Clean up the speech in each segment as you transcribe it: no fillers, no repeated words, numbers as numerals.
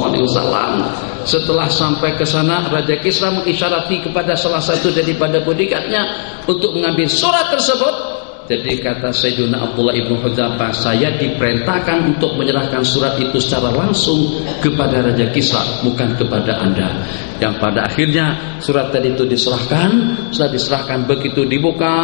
Wasallam. Setelah sampai ke sana, Raja Kisra mengisyarati kepada salah satu daripada bodyguardnya untuk mengambil surat tersebut. Jadi kata Sayyidina Abdullah ibnu Hudzafah, saya diperintahkan untuk menyerahkan surat itu secara langsung kepada Raja Kisra, bukan kepada Anda. Yang pada akhirnya surat tadi itu diserahkan. Setelah diserahkan, begitu dibuka,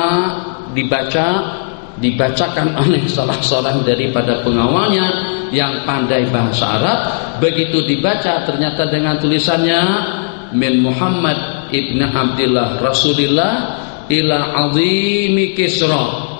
dibacakan oleh salah seorang daripada pengawalnya yang pandai bahasa Arab. Begitu dibaca, ternyata dengan tulisannya min Muhammad ibn Abdillah Rasulillah ila azimi Kisra,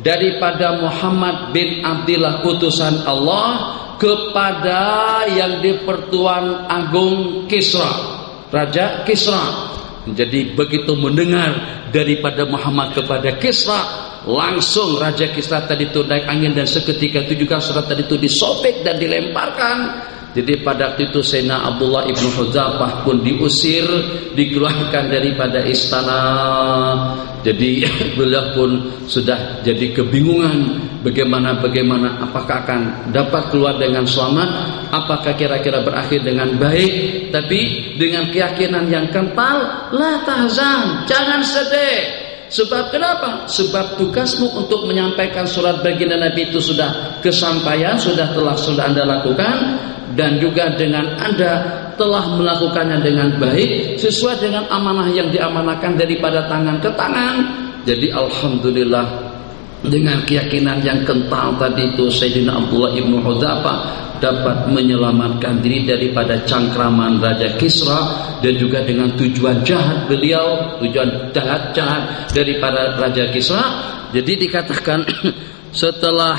daripada Muhammad bin Abdillah utusan Allah kepada yang di-Pertuan Agung Kisra, Raja Kisra. Jadi begitu mendengar daripada Muhammad kepada Kisra, langsung Raja Kisra tadi itu naik angin, dan seketika itu juga surat tadi itu disobek dan dilemparkan. Jadi pada waktu itu Sayyidina Abdullah ibnu Hudzafah pun diusir, dikeluarkan daripada istana. Jadi beliau pun sudah jadi kebingungan bagaimana apakah akan dapat keluar dengan selamat, apakah kira-kira berakhir dengan baik. Tapi dengan keyakinan yang kental, la tahzan, jangan sedih. Sebab kenapa? Sebab tugasmu untuk menyampaikan surat baginda Nabi itu sudah kesampaian, sudah Anda lakukan, dan juga dengan Anda telah melakukannya dengan baik sesuai dengan amanah yang diamanahkan daripada tangan ke tangan. Jadi alhamdulillah, dengan keyakinan yang kental tadi itu Sayyidina Abdullah ibnu Hudzafah dapat menyelamatkan diri daripada cangkraman Raja Kisra, dan juga dengan tujuan jahat daripada Raja Kisra. Jadi dikatakan setelah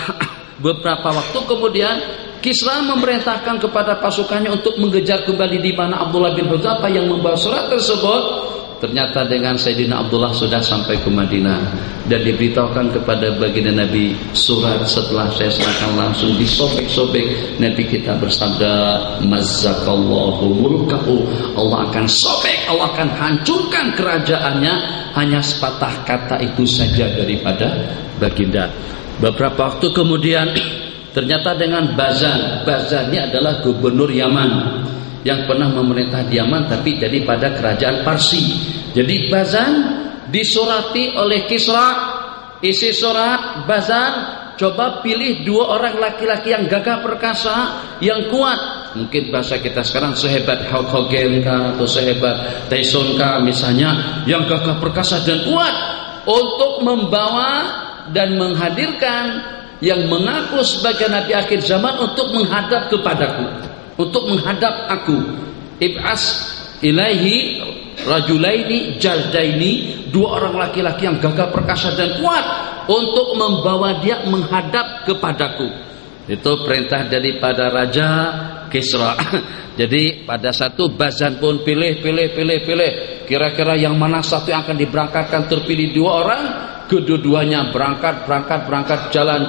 beberapa waktu kemudian Kisra memerintahkan kepada pasukannya untuk mengejar kembali di mana Abdullah bin Hudzafah yang membawa surat tersebut. Ternyata dengan Sayyidina Abdullah sudah sampai ke Madinah, dan diberitahukan kepada baginda Nabi, surat setelah saya serahkan langsung disobek-sobek. Nabi kita bersabda, mazzakallahu mulkahu, Allah akan sobek, Allah akan hancurkan kerajaannya, hanya sepatah kata itu saja daripada baginda. Beberapa waktu kemudian ternyata dengan Bazan ini adalah gubernur Yaman yang pernah memerintah di Yaman, tapi daripada kerajaan Parsi. Jadi Bazan disurati oleh Kisra. Isi surat Bazan, coba pilih 2 orang laki-laki yang gagah perkasa, yang kuat. Mungkin bahasa kita sekarang sehebat Hulk Hogan kah, atau sehebat Tyson kah misalnya, yang gagah perkasa dan kuat untuk membawa dan menghadirkan yang mengaku sebagai nabi akhir zaman untuk menghadap kepadaku, untuk menghadap aku. Ib'as ilaihi rajulaini jaldaini, 2 orang laki-laki yang gagah perkasa dan kuat untuk membawa dia menghadap kepadaku. Itu perintah daripada Raja Kisra. Jadi pada satu Bazan pun pilih. Kira-kira yang mana satu yang akan diberangkatkan, terpilih 2 orang. Kedua-duanya berangkat jalan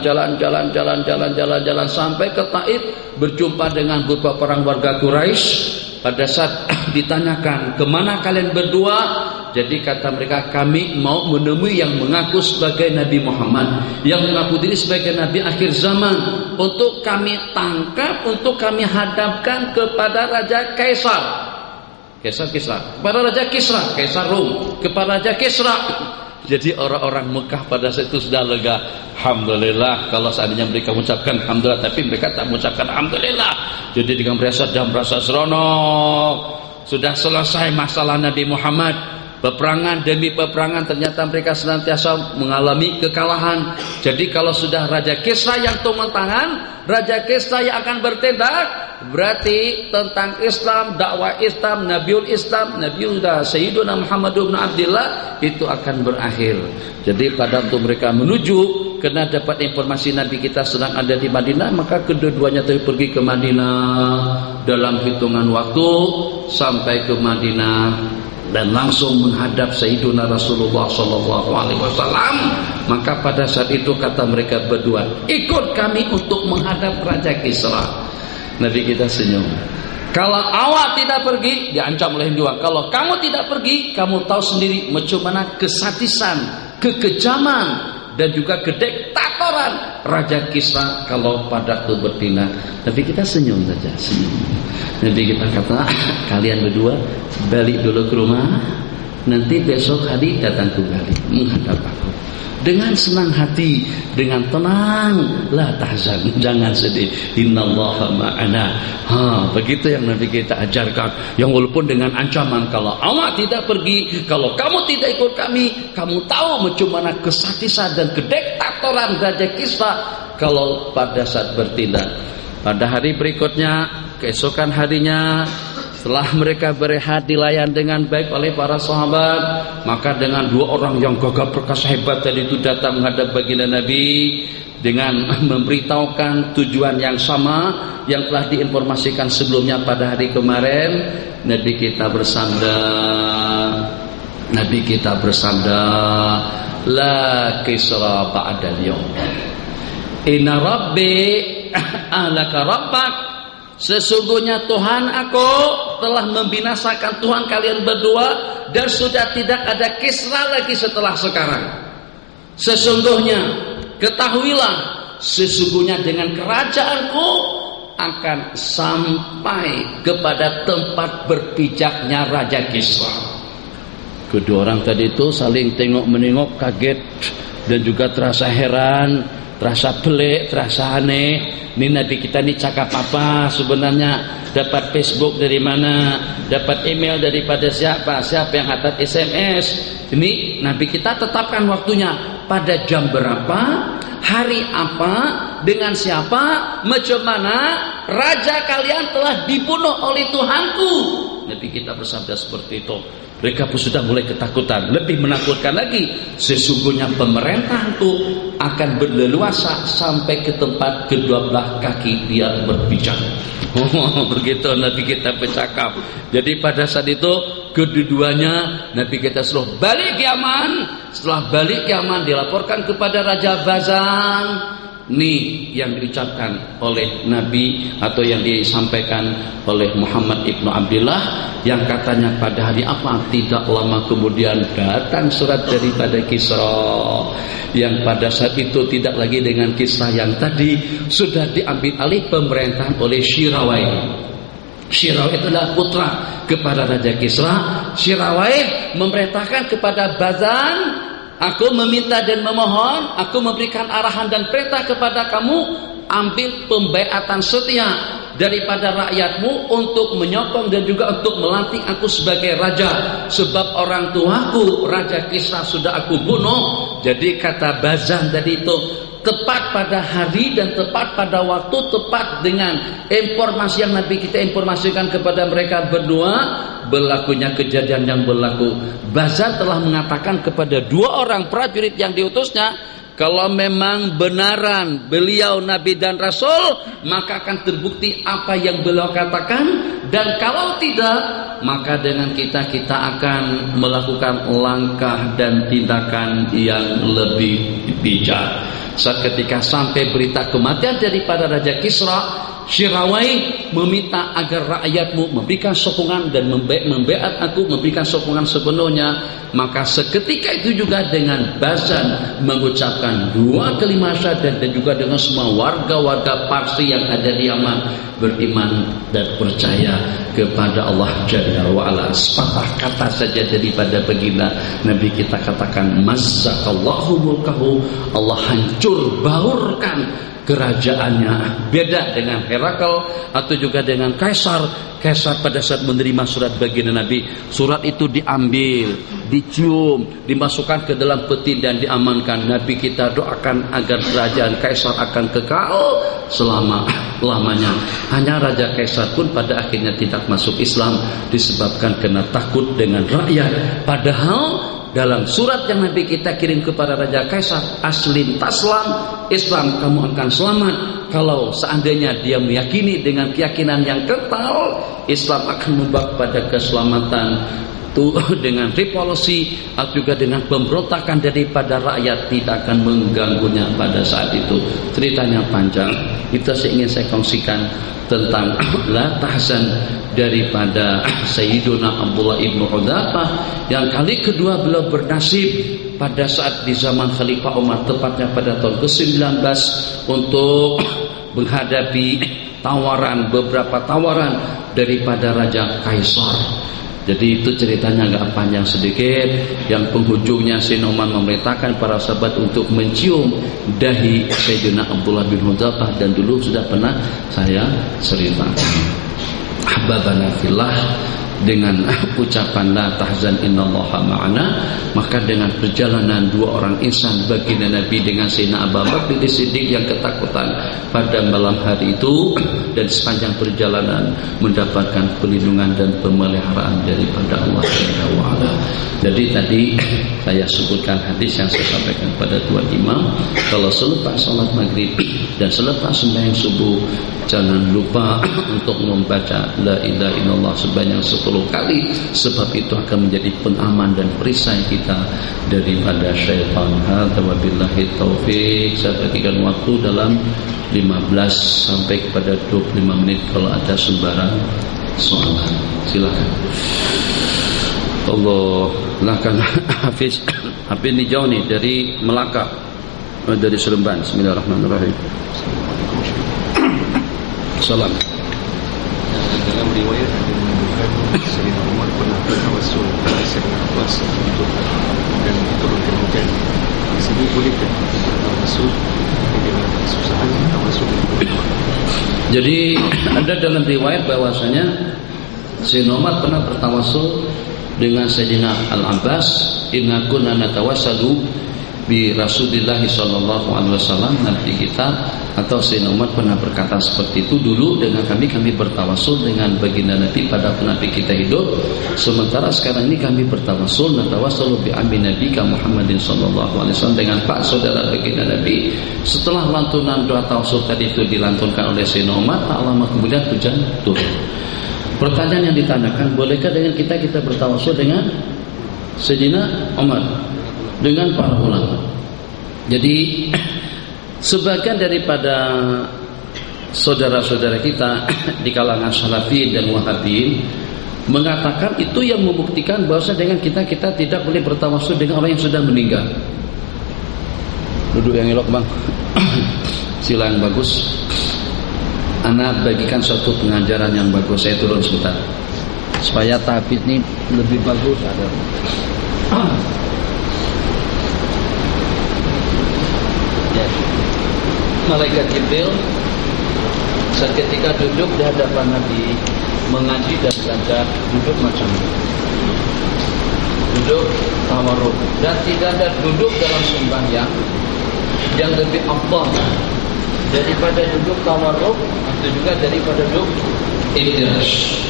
sampai ke Taif, berjumpa dengan beberapa orang warga Quraisy. Pada saat ditanyakan, kemana kalian berdua? Jadi kata mereka, kami mau menemui yang mengaku sebagai Nabi Muhammad, yang mengaku diri sebagai Nabi akhir zaman, untuk kami tangkap, untuk kami hadapkan kepada Raja Kaisar. Kepada Raja Kisra, Kaisar Rum, kepada Raja Kisra. Jadi orang-orang Mekah pada saat itu sudah lega. Alhamdulillah, kalau seandainya mereka mengucapkan alhamdulillah, tapi mereka tak mengucapkan alhamdulillah. Jadi dengan merasa seronok. Sudah selesai masalah Nabi Muhammad. Peperangan demi peperangan, ternyata mereka senantiasa mengalami kekalahan. Jadi kalau sudah Raja Kisra yang turun tangan, Raja Kisra yang akan bertindak, berarti tentang Islam, dakwah Islam, Nabiul Sayyiduna Muhammad bin Abdillah itu akan berakhir. Jadi pada waktu mereka menuju, karena dapat informasi Nabi kita sedang ada di Madinah, maka kedua-duanya pergi ke Madinah. Dalam hitungan waktu sampai ke Madinah dan langsung menghadap Sayyiduna Rasulullah SAW. Maka pada saat itu kata mereka berdua, ikut kami untuk menghadap Raja Kisra. Nabi kita senyum. Kalau awak tidak pergi, diancam oleh dua. Kalau kamu tidak pergi, kamu tahu sendiri bagaimana kesadisan, kekejaman dan juga kediktatoran Raja Kisra kalau pada itu berpindah. Tapi kita senyum saja, senyum. Nabi kita kata, kalian berdua balik dulu ke rumah, nanti besok hari datang kembali menghadap aku dengan senang hati, dengan tenang, la tahzan, jangan sedih, innallaha ma'ana. Begitu yang Nabi kita ajarkan. Yang walaupun dengan ancaman, kalau awak tidak pergi, kalau kamu tidak ikut kami, kamu tahu bagaimana kesatisan dan kediktatoran Raja Kisra kalau pada saat bertindak. Pada hari berikutnya, keesokan harinya, setelah mereka berehat dilayan dengan baik oleh para sahabat, maka dengan dua orang yang gagah perkasa hebat tadi itu datang menghadap baginda Nabi dengan memberitahukan tujuan yang sama yang telah diinformasikan sebelumnya pada hari kemarin. Nabi kita bersabda, la Kisra ba'dal yawm, inna rabbi ahlaka rabbak. Sesungguhnya Tuhan aku telah membinasakan Tuhan kalian berdua, dan sudah tidak ada Kisra lagi setelah sekarang. Sesungguhnya ketahuilah, sesungguhnya dengan kerajaanku akan sampai kepada tempat berpijaknya Raja Kisra. Kedua orang tadi itu saling tengok menengok, kaget dan juga terasa heran, terasa pelik, terasa aneh. Ini Nabi kita ini cakap apa sebenarnya? Dapat Facebook dari mana? Dapat email daripada siapa? Siapa yang hantar SMS? Ini Nabi kita tetapkan waktunya. Pada jam berapa? Hari apa? Dengan siapa? Macam mana? Raja kalian telah dibunuh oleh Tuhanku. Nabi kita bersabda seperti itu. Mereka pun sudah mulai ketakutan. Lebih menakutkan lagi, sesungguhnya pemerintah itu akan berleluasa sampai ke tempat kedua belah kaki dia berpijak. Begitu Nabi kita bercakap. Jadi pada saat itu kedua-duanya Nabi kita suruh balik ke Yaman. Setelah balik ke Yaman dilaporkan kepada Raja Bazan. Ini yang diucapkan oleh Nabi atau yang disampaikan oleh Muhammad ibnu Abdullah, yang katanya pada hari apa? Tidak lama kemudian datang surat daripada Kisra, yang pada saat itu tidak lagi dengan Kisra yang tadi, sudah diambil alih pemerintahan oleh Shirawai. Shirawai itulah putra kepada Raja Kisra. Shirawai memerintahkan kepada Bazan, aku meminta dan memohon, aku memberikan arahan dan perintah kepada kamu, ambil pembaikatan setia daripada rakyatmu untuk menyokong dan juga untuk melantik aku sebagai raja, sebab orang tuaku Raja Kisra sudah aku bunuh. Jadi kata Bazan tadi itu tepat pada hari dan tepat pada waktu, tepat dengan informasi yang Nabi kita informasikan kepada mereka berdua. Berlakunya kejadian yang berlaku. Bazan telah mengatakan kepada dua orang prajurit yang diutusnya, kalau memang benaran beliau Nabi dan Rasul, maka akan terbukti apa yang beliau katakan, dan kalau tidak, maka dengan kita akan melakukan langkah dan tindakan yang lebih bijak. Saat ketika sampai berita kematian daripada Raja Kisra, Shirawai meminta agar rakyatmu memberikan sokongan dan membaiat aku, memberikan sokongan sepenuhnya. Maka seketika itu juga dengan Bazan mengucapkan dua kalimat syahadat, dan juga dengan semua warga-warga Parsi yang ada di Yaman beriman dan percaya kepada Allah Jalla wa'ala. Sepatah kata saja daripada baginda Nabi kita katakan, mazzakallahu mulkahu, Allah hancur baurkan kerajaannya. Beda dengan Herakl atau juga dengan Kaisar. Kaisar pada saat menerima surat baginda Nabi, surat itu diambil, dicium, dimasukkan ke dalam peti dan diamankan. Nabi kita doakan agar kerajaan Kaisar akan kekal selama-lamanya. Hanya Raja Kaisar pun pada akhirnya tidak masuk Islam disebabkan karena takut dengan rakyat. Padahal dalam surat yang Nabi kita kirim kepada Raja Kaisar, aslim taslam, Islam kamu akan selamat. Kalau seandainya dia meyakini dengan keyakinan yang kental, Islam akan membawa pada keselamatan. Itu dengan revolusi atau juga dengan pemberontakan daripada rakyat tidak akan mengganggunya pada saat itu. Ceritanya panjang, itu ingin saya kongsikan tentang la tahzan daripada Sayyiduna Abdullah ibnu Hudzafah, yang kali kedua beliau bernasib pada saat di zaman Khalifah Umar, tepatnya pada tahun ke-19, untuk menghadapi beberapa tawaran daripada Raja Kaisar. Jadi itu ceritanya agak panjang sedikit. Yang penghujungnya Sayyidina Umar memerintahkan para sahabat untuk mencium dahi Sayyidina Abdullah bin Hudzafah, dan dulu sudah pernah saya ceritakan. Ahbabana fillah, dengan ucapan la tahzan innallaha ma'ana, maka dengan perjalanan dua orang insan baginda Nabi dengan Sayyidina Abu Bakar Siddiq yang ketakutan pada malam hari itu, dan sepanjang perjalanan mendapatkan perlindungan dan pemeliharaan daripada Allah Subhanahu wa taala. Jadi tadi saya sebutkan hadis yang saya sampaikan pada dua imam, kalau selepas salat maghrib dan selepas sembahyang subuh, jangan lupa untuk membaca la ilaha illallah sebanyak 10 kali, sebab itu akan menjadi pengaman dan perisai kita daripada syaitan. Hadza wabillahi taufik. Saya bagikan waktu dalam 15 sampai kepada 25 menit kalau ada sembarang soalan. Silakan. Allah, silakan. Hafiz ini jauh nih dari Melaka, dari Seremban. Bismillahirrahmanirrahim. Salam. Dalam riwayat ada menyebutkan Sayyidina Umar pernah bertawassul kepada Sayyidina Abbas untuk dan turunkan hujan. Di sini bolehkah bertawassul dengan kesusahan tawassul? Jadi ada dalam riwayat bahwasanya Sayyidina Umar pernah bertawassul dengan Sayyidina Al-Abbas, inna kunna natawassalu bi Rasulillah sallallahu alaihi wasallam, Nabi kita atau Sayyidina Umar pernah berkata seperti itu, dulu dengan kami bertawassul dengan baginda Nabi pada Nabi kita hidup, sementara sekarang ini kami bertawassul natawassalu bi ammi nabika Muhammadin sallallahu alaihi wasallam, dengan pak saudara baginda Nabi. Setelah lantunan doa tawassul tadi itu dilantunkan oleh Sayyidina Umar, tak lama kemudian hujan turun. Pertanyaan yang ditanyakan, bolehkah dengan kita bertawassul dengan Sayyidina Umar, dengan para ulama? Jadi sebagian daripada saudara-saudara kita di kalangan Salafiyin dan Wahabiyin mengatakan itu yang membuktikan bahwa dengan kita tidak boleh bertawassul dengan orang yang sudah meninggal. Duduk yang elok bang. Sila yang bagus. Anak bagikan suatu pengajaran yang bagus. Saya turun sebentar supaya tahfiz ini lebih bagus. Ada ya. Malaikat Jibril seketika duduk di hadapan Nabi mengaji dan belajar, duduk macam ini, duduk tawarruk, dan tidak ada duduk dalam sembahyang yang lebih afdal daripada duduk tawarruk atau juga daripada duduk iftirash.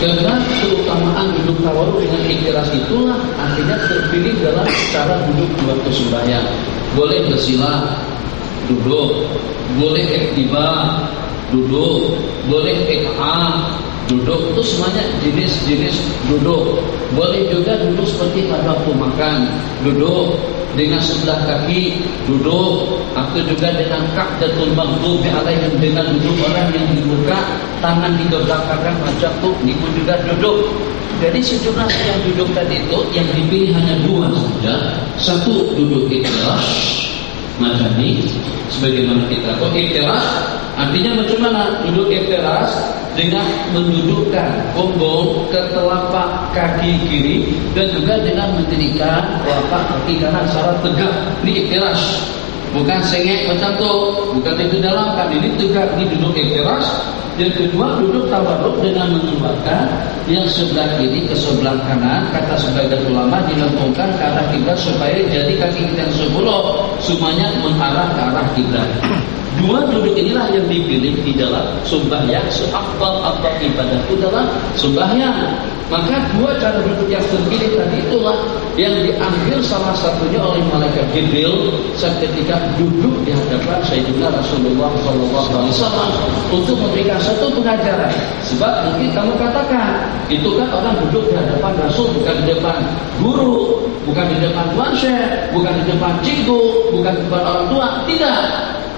Karena keutamaan duduk tawarruk dengan iftirash itulah artinya terpilih dalam cara duduk waktu sembahyang. Boleh bersila, duduk, boleh iktiba, duduk, boleh iqam, duduk. Itu semuanya jenis-jenis duduk. Boleh juga duduk seperti pada waktu makan, duduk dengan sebelah kaki, duduk, atau juga dengan ka'datul maghdubi alaihim, dengan duduk orang yang dibuka, tangan dibelakangkan macam itu, itu juga duduk. Jadi sejumlah yang duduk tadi itu yang dipilih hanya dua saja. Satu duduk iftirash macam ini, sebagaimana kita tahu iftirash artinya macam mana? Duduk iftirash dengan menundukkan punggung ke telapak kaki kiri dan juga dengan mendirikan telapak kaki kanan secara tegak. Ini iftirash, bukan sengek macam tu, bukan itu dalam kan, ini tegak, ini duduk iftirash. Yang kedua duduk tawarruk dengan menembakkan yang sebelah kiri ke sebelah kanan, kata sebagian ulama dilengkungkan ke arah kiblat supaya jadi kaki kita yang sebelah semuanya mengarah ke arah kiblat. Dua duduk inilah yang dipilih di dalam sembahyang, seafdal ibadah itu dalam sembahyang. Maka dua cara duduk yang terpilih tadi itulah yang diambil salah satunya oleh malaikat Jibril seketika duduk di hadapan Sayyidina Rasulullah SAW untuk memberikan satu pengajaran. Sebab mungkin kamu katakan itu kan orang duduk di hadapan Rasul, bukan di depan guru, bukan di depan tuan syekh, bukan di depan cikgu, bukan di depan orang tua. Tidak.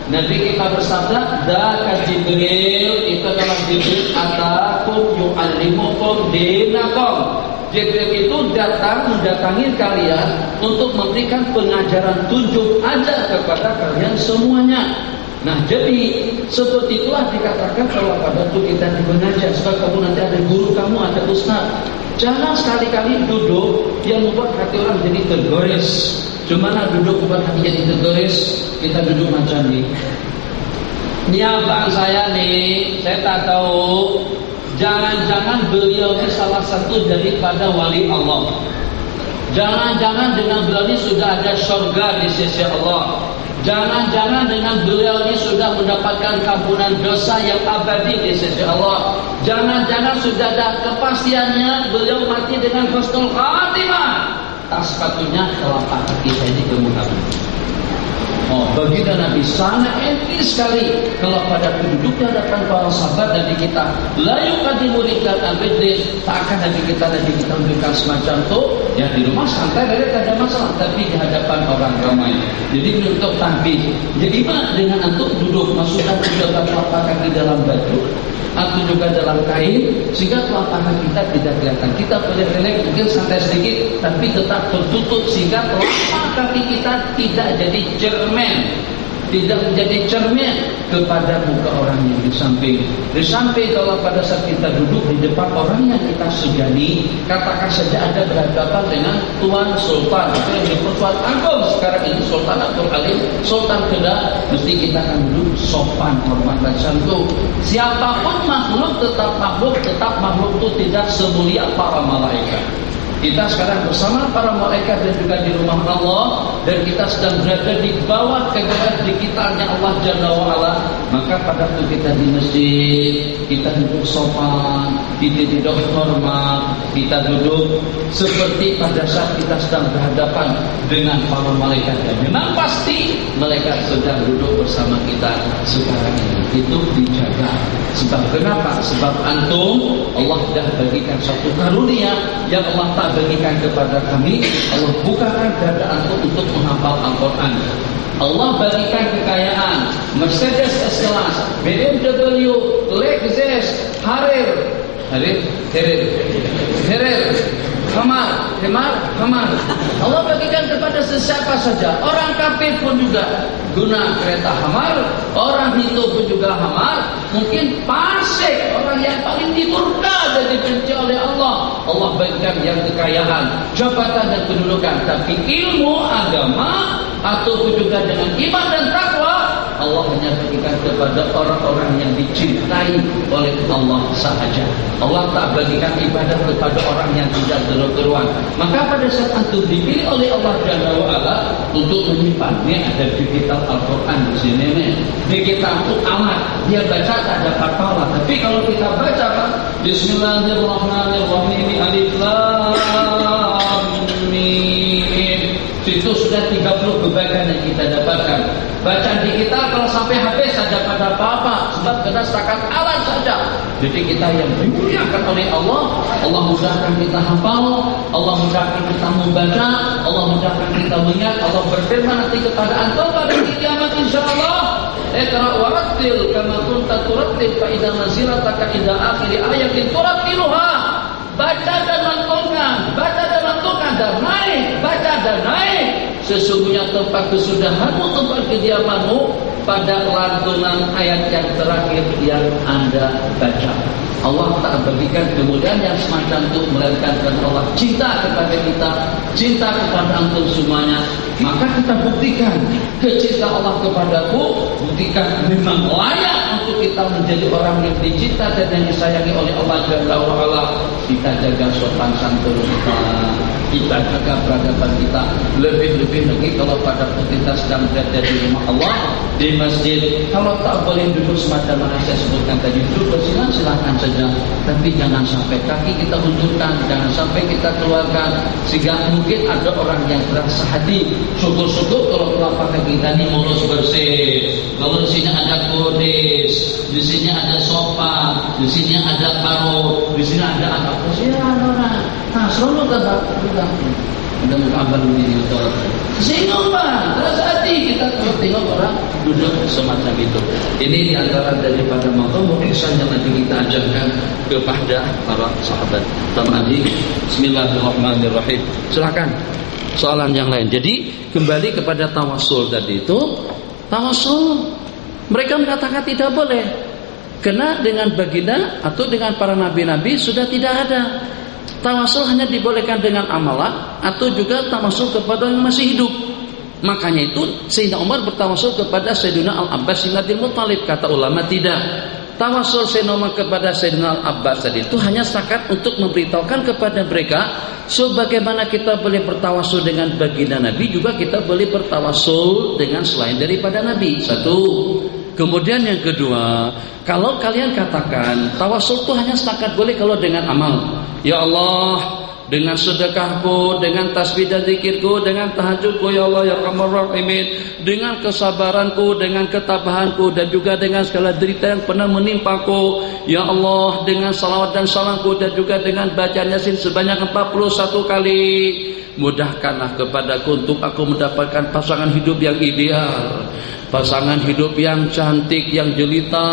Nabi kita bersabda, "Dzaka Jibril, itu adalah Jibril atakum yu'allimukum dinakum." Jibril itu mendatangi kalian untuk memberikan pengajaran, tunjuk ajar kepada kalian semuanya. Nah, jadi seperti itulah dikatakan kalau pada itu kita mengajar. Sebab kamu nanti ada guru kamu, ada ustaz. Jangan sekali-kali duduk yang membuat hati orang jadi tergores. Cuma duduk membuat hati jadi tergores. Kita duduk macam ini. Ini abang saya nih, saya tak tahu. Jangan-jangan beliau ini salah satu daripada wali Allah. Jangan-jangan dengan beliau ini sudah ada surga di sisi Allah. Jangan-jangan dengan beliau ini sudah mendapatkan ampunan dosa yang abadi di sisi Allah. Jangan-jangan sudah ada kepastiannya beliau mati dengan husnul khatimah. Tak sepatutnya telapak kaki saya ini kemukakan. Baginda Nabi sangat etis sekali kalau pada duduknya hadapan para sahabat Nabi kita layu kadimurikan abidin, tak akan Nabi kita berikan semacam itu. Ya di rumah santai tidak ada masalah, tapi di hadapan orang ramai. Jadi untuk tampil. Jadi dengan antum duduk masukkan juga telapak kaki dalam baju atau juga dalam kain sehingga telapak kaki kita tidak kelihatan. Kita boleh relax mungkin santai sedikit tapi tetap tertutup sehingga telapak kaki kita tidak jadi cermin, tidak menjadi cermin kepada muka orang yang di samping. Di samping kalau pada saat kita duduk di depan orang yang kita segani, katakan saja ada berhadapan dengan Tuan Sultan atau yang diperkuat Agung sekarang ini Sultan Abdul Alim, Sultan Kedah, mesti kita akan duduk sopan, hormat dan santun. Siapapun makhluk tetap makhluk itu tidak semulia para malaikat. Kita sekarang bersama para malaikat dan juga di rumah Allah, dan kita sedang berada di bawah kegerak digitalnya Allah Jalla wa'ala. Maka pada waktu kita di masjid, kita duduk sopan, kita duduk hormat, kita duduk seperti pada saat kita sedang berhadapan dengan para malaikat. Dan memang pasti malaikat sedang duduk bersama kita sekarang ini. Itu dijaga. Sebab kenapa? Sebab antum Allah dah bagikan satu karunia yang Allah tak bagikan kepada kami. Allah bukakan dada antum untuk menghafal Al-Quran. Allah bagikan kekayaan, Mercedes S-Class, BMW, Lexus, Harrier, Hamar. Allah bagikan kepada sesiapa saja. Orang kafir pun juga guna kereta Hamar, orang Hindu pun juga Hamar. Mungkin fasik, orang yang paling dimurka dan dibenci oleh Allah. Allah bagikan yang kekayaan, jabatan dan kedudukan. Tapi ilmu agama ataupun juga dengan iman dan takwa, Allah hanya berikan kepada orang-orang yang dicintai oleh Allah sahaja. Allah tak bagikan ibadah kepada orang yang tidak seru-seruan. Maka pada saat antum dipilih oleh Allah Jalla wa'ala untuk menyimpan, ini ada digital Al-Quran di sini nih. Digital itu amat, dia baca tak dapat pahala. Tapi kalau kita baca kan, Bismillahirrahmanirrahim, Alif Lam Mim, itu sudah 30 kebaikan yang kita dapatkan. Bacaan digital kalau sampai habis tak dapat apa-apa, sebab kena setakat alat saja. Jadi kita yang dimuliakan oleh Allah, Allah mudahkan kita hafal, Allah mudahkan kita membaca, Allah mudahkan kita mengingat. Allah berfirman nanti kepada antum pada kiamat insyaallah, Iqra wa rattil kama kunta turattil fa idza manzilataka inda akhir ayatin turattiluha. Baca dan lantunkan dan naik, baca dan naik. Sesungguhnya tempat kesudahanmu, tempat kediamanmu pada lantunan ayat yang terakhir yang Anda baca. Allah tak berikan kemudian yang semacam itu, melainkan karena Allah cinta kepada kita, cinta kepada antum semuanya. Maka kita buktikan kecintaan Allah kepadaku, buktikan memang layak untuk kita menjadi orang yang dicinta dan yang disayangi oleh Allah Jalla wa'ala. Kita jaga sopan santun kita jaga peradaban kita. Lebih-lebih lagi kalau pada kita sedang berada di rumah Allah, di masjid. Kalau tak boleh duduk semacam mana saya sebutkan tadi, duduk bersilang silakan saja. Tapi jangan sampai kaki kita unturkan, jangan sampai kita keluarkan, sehingga mungkin ada orang yang berasa hati. Syukur-syukur kalau telapak kaki kita ini mulus bersih. Kalau di sini ada kodis, di sini ada sofa, di sini ada karung, di sini ada apa? Ya, orang. Nah, selalu kita udah muka abang ini Singgung bang, terus hati kita kalau tengok orang duduk semacam itu. Ini diantara daripada maqam ihsan yang nanti kita ajarkan kepada para sahabat. Tamadi, Bismillahirrahmanirrahim. Silakan soalan yang lain. Jadi kembali kepada tawasul tadi itu, tawasul mereka mengatakan tidak boleh. Karena dengan baginda atau dengan para nabi-nabi sudah tidak ada. Tawasul hanya dibolehkan dengan amalan atau juga tawasul kepada yang masih hidup. Makanya itu Sayyidina Umar bertawasul kepada Sayyidina Al-Abbas bin Abdul Muttalib. Kata ulama tidak. Tawasul Sayyidina Umar kepada Sayyidina Al-Abbas tadi itu hanya setakat untuk memberitahukan kepada mereka sebagaimana kita boleh bertawasul dengan baginda Nabi, juga kita boleh bertawasul dengan selain daripada Nabi. Satu. Kemudian yang kedua, kalau kalian katakan tawasul itu hanya setakat boleh kalau dengan amal. Ya Allah, dengan sedekahku, dengan tasbih dan zikirku, dengan tahajudku, ya Allah ya Arhamar Rahimin, dengan kesabaranku, dengan ketabahanku, dan juga dengan segala derita yang pernah menimpaku, ya Allah, dengan salawat dan salamku, dan juga dengan bacaan Yasin sebanyak 41 kali. Mudahkanlah kepadaku untuk aku mendapatkan pasangan hidup yang ideal, pasangan hidup yang cantik, yang jelita.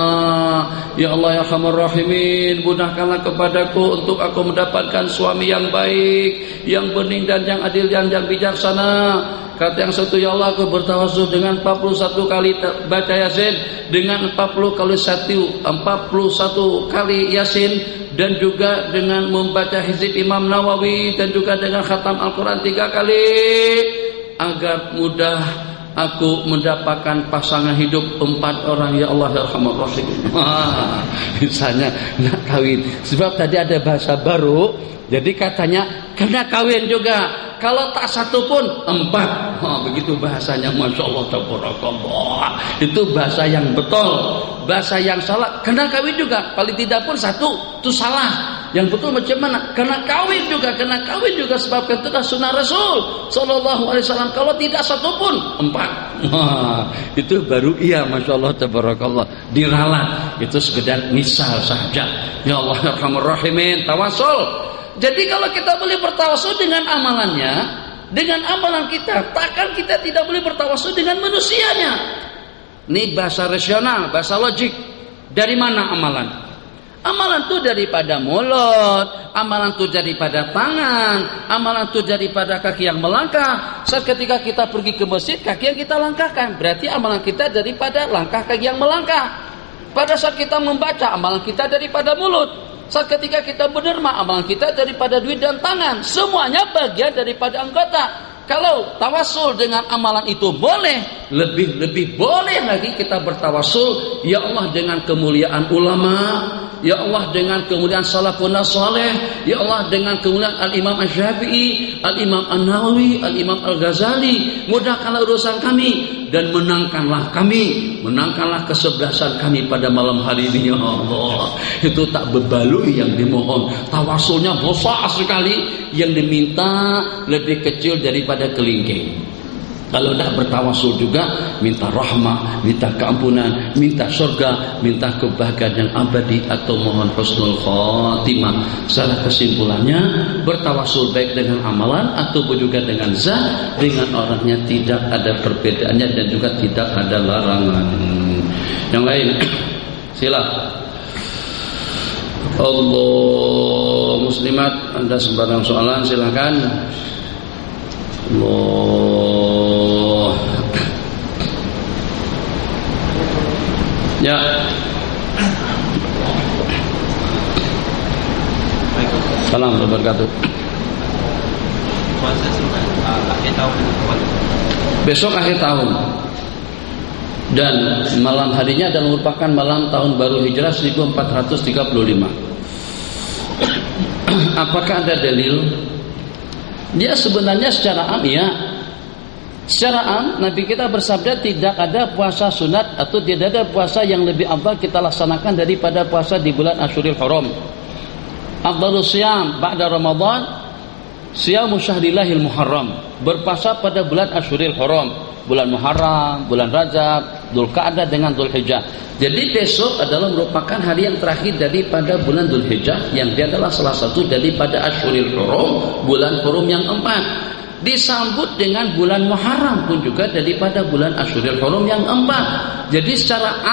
Ya Allah ya Arhamar Rahimin, mudahkanlah kepadaku untuk aku mendapatkan suami yang baik, yang bening dan yang adil dan yang bijaksana. Kata yang satu, ya Allah aku bertawasul dengan 41 kali baca Yasin, dengan 40 kali Yasin, dan juga dengan membaca hizib Imam Nawawi, dan juga dengan khatam Al-Quran 3 kali, agar mudah aku mendapatkan pasangan hidup 4 orang, ya Allah ya Arhamar Rahimin. Misalnya nak kawin, sebab tadi ada bahasa baru, jadi katanya kena kawin juga. Kalau tak satu pun 4. Begitu bahasanya, Masya Allah tabarakallah. Itu bahasa yang betul. Bahasa yang salah kena kawin juga. Paling tidak pun 1 itu salah. Yang betul macam mana? Kena kawin juga. Kena kawin juga sebab itu adalah sunnah Rasul Sallallahu Alaihi Wasallam. Kalau tidak 1 pun 4. Itu baru iya, Masya Allah tabarakallah. Diralat. Itu sekedar misal saja. Ya Allah ya Arhamar Rahimin, tawasul. Jadi kalau kita boleh bertawasul dengan amalannya, dengan amalan kita, takkan kita tidak boleh bertawasul dengan manusianya. Ini bahasa rasional, bahasa logik. Dari mana amalan? Amalan itu daripada mulut, amalan itu daripada tangan, amalan itu daripada kaki yang melangkah. Saat ketika kita pergi ke masjid, kaki yang kita langkahkan, berarti amalan kita daripada langkah kaki yang melangkah. Pada saat kita membaca, amalan kita daripada mulut. Saat ketika kita berderma, amalan kita daripada duit dan tangan. Semuanya bagian daripada anggota. Kalau tawasul dengan amalan itu boleh, lebih boleh lagi kita bertawasul, ya Allah, dengan kemuliaan ulama, ya Allah, dengan kemuliaan salafun saleh, ya Allah, dengan kemuliaan Al-Imam Asy-Syafi'i, Al-Imam An-Nawawi, Al-Imam Al-Ghazali. Mudahkanlah urusan kami dan menangkanlah kami, menangkanlah kesebelasan kami pada malam hari ini, ya Allah. Itu tak berbaloi yang dimohon. Tawasulnya besar sekali, yang diminta lebih kecil daripada kelingking. Kalau tidak bertawasul juga, minta rahmah, minta keampunan, minta surga, minta kebahagiaan yang abadi, atau mohon husnul khatimah. Secara kesimpulannya, bertawasul baik dengan amalan ataupun juga dengan zat, dengan orangnya tidak ada perbedaannya dan juga tidak ada larangan. Yang lain, silakan. Allah muslimat, Anda sembarang soalan silakan. Allah. Ya. Salam wabarakatuh. Puasa akhir tahun. Besok akhir tahun. Dan malam harinya adalah merupakan malam tahun baru Hijrah 1435. Apakah ada dalil? Dia sebenarnya secara am, ya. Secara am, Nabi kita bersabda tidak ada puasa sunat atau tidak ada puasa yang lebih afdal kita laksanakan daripada puasa di bulan Asyuril Haram. Afdalus siyam ba'da Ramadan siyamu syahrillahil muharram. Berpuasa pada bulan Asyuril Haram, bulan Muharram, bulan Rajab, Dzulqa'dah dengan Dzulhijjah. Jadi besok adalah merupakan hari yang terakhir daripada bulan Dzulhijjah, yang dia adalah salah satu daripada Asyuril Hurum, bulan hurum yang 4. disambut dengan bulan Muharram pun juga daripada bulan Ashurul Hurum yang 4. Jadi secara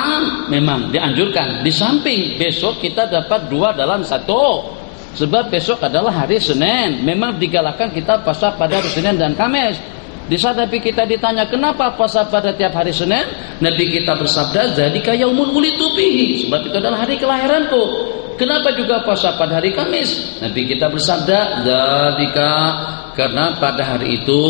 memang dianjurkan. Di samping besok kita dapat 2 dalam 1. Sebab besok adalah hari Senin. Memang digalakkan kita puasa pada hari Senin dan Kamis. Di saat Nabi kita ditanya kenapa puasa pada tiap hari Senin, Nabi kita bersabda, "Dzalika yaumul wulidtu fihi." Sebab itu adalah hari kelahiranku. Kenapa juga puasa pada hari Kamis? Nabi kita bersabda, "Dzalika," karena pada hari itu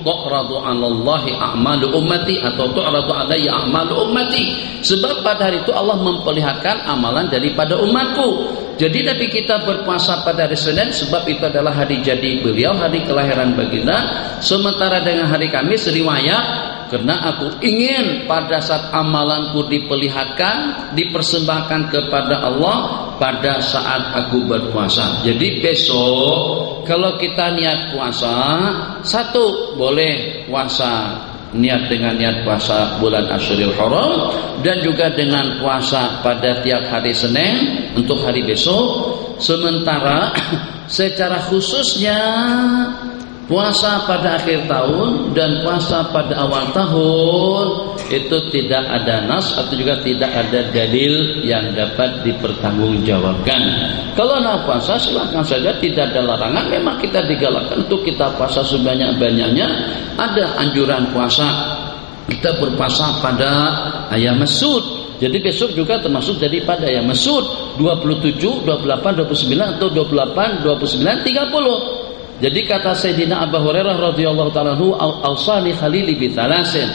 tu'radu 'alallahi a'malu ummati atau tu'radu 'alayya a'malu ummati. Sebab pada hari itu Allah memperlihatkan amalan daripada umatku. Jadi Nabi kita berpuasa pada hari Senin sebab itu adalah hari jadi beliau, hari kelahiran baginda. Sementara dengan hari Kamis riwayat, karena aku ingin pada saat amalanku diperlihatkan, dipersembahkan kepada Allah pada saat aku berpuasa. Jadi besok kalau kita niat puasa, 1 boleh puasa niat dengan niat puasa bulan Ashurul Hurum, dan juga dengan puasa pada tiap hari Senin untuk hari besok. Sementara secara khususnya puasa pada akhir tahun dan puasa pada awal tahun itu tidak ada nas atau juga tidak ada dalil yang dapat dipertanggungjawabkan. Kalau nak puasa silakan saja, tidak ada larangan. Memang kita digalakkan untuk kita puasa sebanyak-banyaknya. Ada anjuran puasa kita berpuasa pada ayam Masud. Jadi besok juga termasuk daripada ayam Masud 27, 28, 29 atau 28, 29, 30. Jadi kata Sayyidina Abu Hurairah radhiyallahu ta'ala anhu, "Awsani khalili bi thalasin."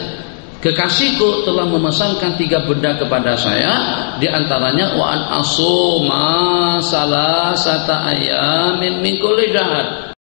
Kekasihku telah memesankan 3 benda kepada saya, di antaranya wa an asuma salasata ayamin min kulli dahr.